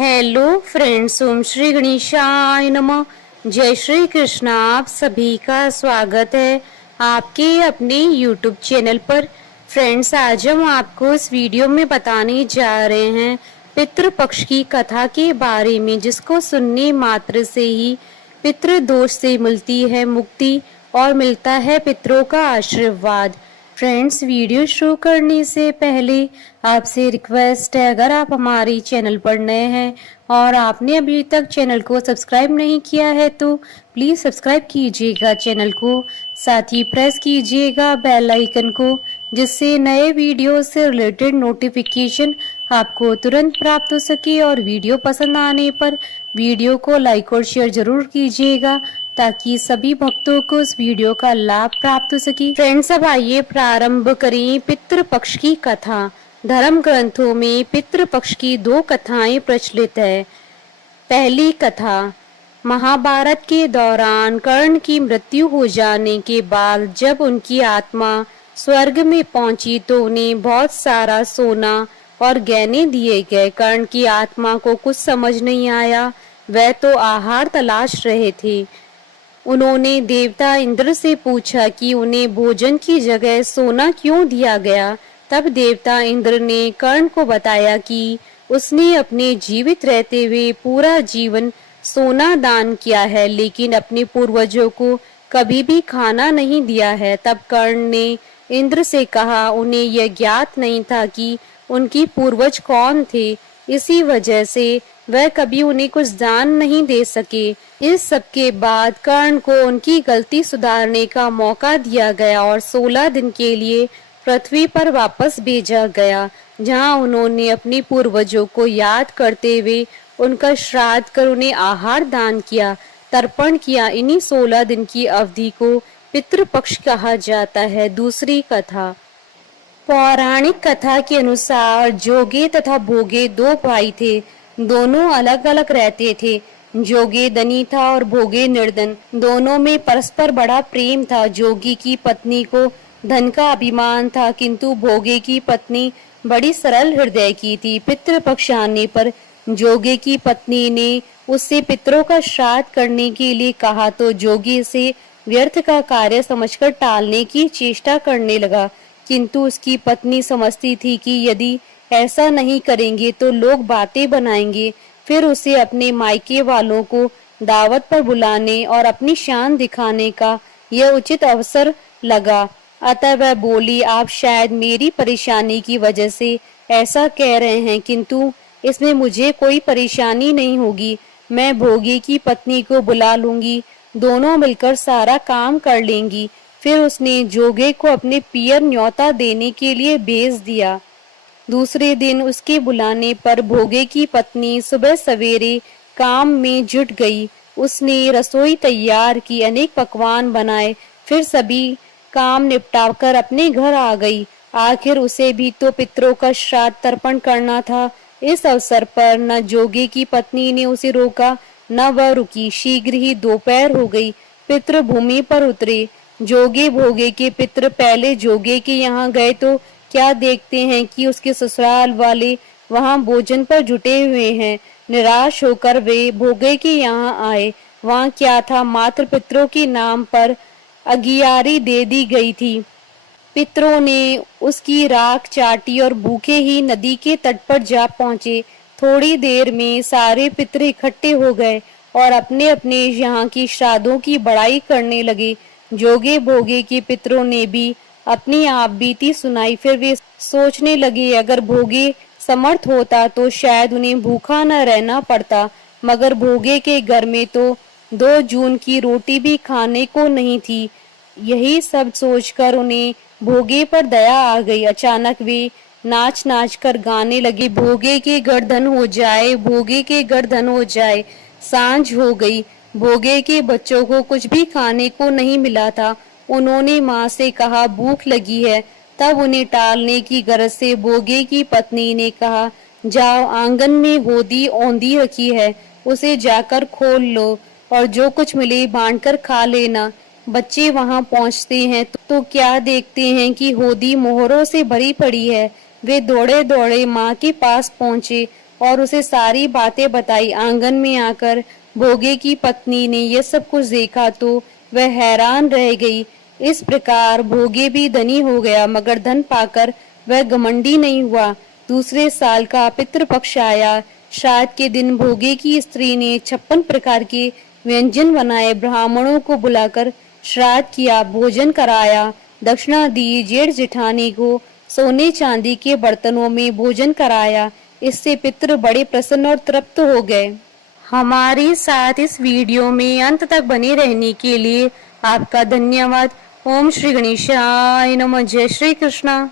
Hello friends, ओम श्री गणेशाय नमः। जय श्री कृष्ण। आप सभी का स्वागत है आपके अपने यूट्यूब चैनल पर। फ्रेंड्स, आज हम आपको इस वीडियो में बताने जा रहे हैं पितृपक्ष की कथा के बारे में, जिसको सुनने मात्र से ही पितृदोष से मिलती है मुक्ति और मिलता है पितरों का आशीर्वाद। फ्रेंड्स, वीडियो शुरू करने से पहले आपसे रिक्वेस्ट है, अगर आप हमारे चैनल पर नए हैं और आपने अभी तक चैनल को सब्सक्राइब नहीं किया है तो प्लीज़ सब्सक्राइब कीजिएगा चैनल को, साथ ही प्रेस कीजिएगा बेल आइकन को, जिससे नए वीडियो से रिलेटेड नोटिफिकेशन आपको तुरंत प्राप्त हो सके। और वीडियो पसंद आने पर वीडियो को लाइक और शेयर जरूर कीजिएगा ताकि सभी भक्तों को इस वीडियो का लाभ प्राप्त हो सके। फ्रेंड्स, अब आइए प्रारंभ करें पितृपक्ष की कथा। धर्म ग्रंथों में पितृपक्ष की दो कथाएं प्रचलित है। पहली कथा, महाभारत के दौरान कर्ण की मृत्यु हो जाने के बाद जब उनकी आत्मा स्वर्ग में पहुंची तो उन्हें बहुत सारा सोना और गहने दिए गए। कर्ण की आत्मा को कुछ समझ नहीं आया, वह तो आहार तलाश रहे थे। उन्होंने देवता इंद्र से पूछा कि उन्हें भोजन की जगह सोना क्यों दिया गया। तब देवता इंद्र ने कर्ण को बताया कि उसने अपने जीवित रहते हुए पूरा जीवन सोना दान किया है, लेकिन अपने पूर्वजों को कभी भी खाना नहीं दिया है। तब कर्ण ने इंद्र से कहा, उन्हें यह ज्ञात नहीं था कि उनकी पूर्वज कौन थे, इसी वजह से वह कभी उन्हें कुछ दान नहीं दे सके। इस सब के बाद कर्ण को उनकी गलती सुधारने का मौका दिया गया और 16 दिन के लिए पृथ्वी पर वापस भेजा गया, जहां उन्होंने अपने पूर्वजों को याद करते हुए उनका श्राद्ध कर उन्हें आहार दान किया, तर्पण किया। इन्हीं 16 दिन की अवधि को पितृपक्ष कहा जाता है। दूसरी कथा, पौराणिक कथा के अनुसार जोगे तथा भोगे दो भाई थे। दोनों अलग अलग रहते थे। जोगे धनी था और भोगे निर्धन। दोनों में परस्पर बड़ा प्रेम था। जोगी की पत्नी को धन का अभिमान था, किंतु भोगे की पत्नी बड़ी सरल हृदय की थी। पितृपक्ष आने पर जोगे की पत्नी ने उससे पितरों का श्राद्ध करने के लिए कहा तो जोगी इसे व्यर्थ का कार्य समझकर टालने की चेष्टा करने लगा, किंतु उसकी पत्नी समझती थी कि यदि ऐसा नहीं करेंगे तो लोग बातें बनाएंगे। फिर उसे अपने मायके वालों को दावत पर बुलाने और अपनी शान दिखाने का यह उचित अवसर लगा। अतः वह बोली, आप शायद मेरी परेशानी की वजह से ऐसा कह रहे हैं, किंतु इसमें मुझे कोई परेशानी नहीं होगी। मैं भोगी की पत्नी को बुला लूंगी, दोनों मिलकर सारा काम कर लेंगी। फिर उसने जोगे को अपने पियर न्योता देने के लिए भेज दिया। दूसरे दिन उसके बुलाने पर भोगे की पत्नी सुबह सवेरे काम में जुट गई। उसने रसोई तैयार की, अनेक पकवान बनाए, फिर सभी काम निपटाकर अपने घर आ गई। आखिर उसे भी तो पितरों का श्राद्ध तर्पण करना था। इस अवसर पर न जोगे की पत्नी ने उसे रोका न वह रुकी। शीघ्र ही दोपहर हो गई। पितृ भूमि पर उतरे। जोगे भोगे के पितृ पहले जोगे के यहाँ गए तो क्या देखते हैं कि उसके ससुराल वाले वहां भोजन पर जुटे हुए हैं। निराश होकर वे भोगे के यहाँ आए। वहां क्या था, मात्र पितरों के नाम पर अगियारी दे दी गई थी। पितरों ने उसकी राख चाटी और भूखे ही नदी के तट पर जा पहुंचे। थोड़ी देर में सारे पितर इकट्ठे हो गए और अपने अपने यहाँ की श्राद्धों की बड़ाई करने लगे। जोगे भोगे के पितरों ने भी अपनी आप बीती सुनाई। फिर वे सोचने लगे, अगर भोगे समर्थ होता तो शायद उन्हें भूखा न रहना पड़ता, मगर भोगे के घर में तो 2 जून की रोटी भी खाने को नहीं थी। यही सब सोचकर उन्हें भोगे पर दया आ गई। अचानक वे नाच नाच कर गाने लगे, भोगे के घर धन हो जाए, भोगे के घर धन हो जाए। सांझ हो गई। भोगे के बच्चों को कुछ भी खाने को नहीं मिला था। उन्होंने माँ से कहा, भूख लगी है। तब उन्हें टालने की गरज से भोगे की पत्नी ने कहा, जाओ, आंगन में होदी औंधी रखी है, उसे जाकर खोल लो और जो कुछ मिले बांटकर खा लेना। बच्चे वहां पहुंचते हैं तो क्या देखते हैं कि होदी मोहरों से भरी पड़ी है। वे दौड़े दौड़े माँ के पास पहुंचे और उसे सारी बातें बताई। आंगन में आकर भोगे की पत्नी ने यह सब कुछ देखा तो वह हैरान रह गई। इस प्रकार भोगे भी धनी हो गया, मगर धन पाकर वह घमंडी नहीं हुआ। दूसरे साल का पितृपक्ष आया। श्राद्ध के दिन भोगे की स्त्री ने 56 प्रकार के व्यंजन बनाए, ब्राह्मणों को बुलाकर श्राद्ध किया, भोजन कराया, दक्षिणा दी। जेठ जेठानी को सोने चांदी के बर्तनों में भोजन कराया। इससे पितृ बड़े प्रसन्न और तृप्त हो गए। हमारे साथ इस वीडियो में अंत तक बने रहने के लिए आपका धन्यवाद। ओम श्री गणेशाय नमः। जय श्री कृष्णा।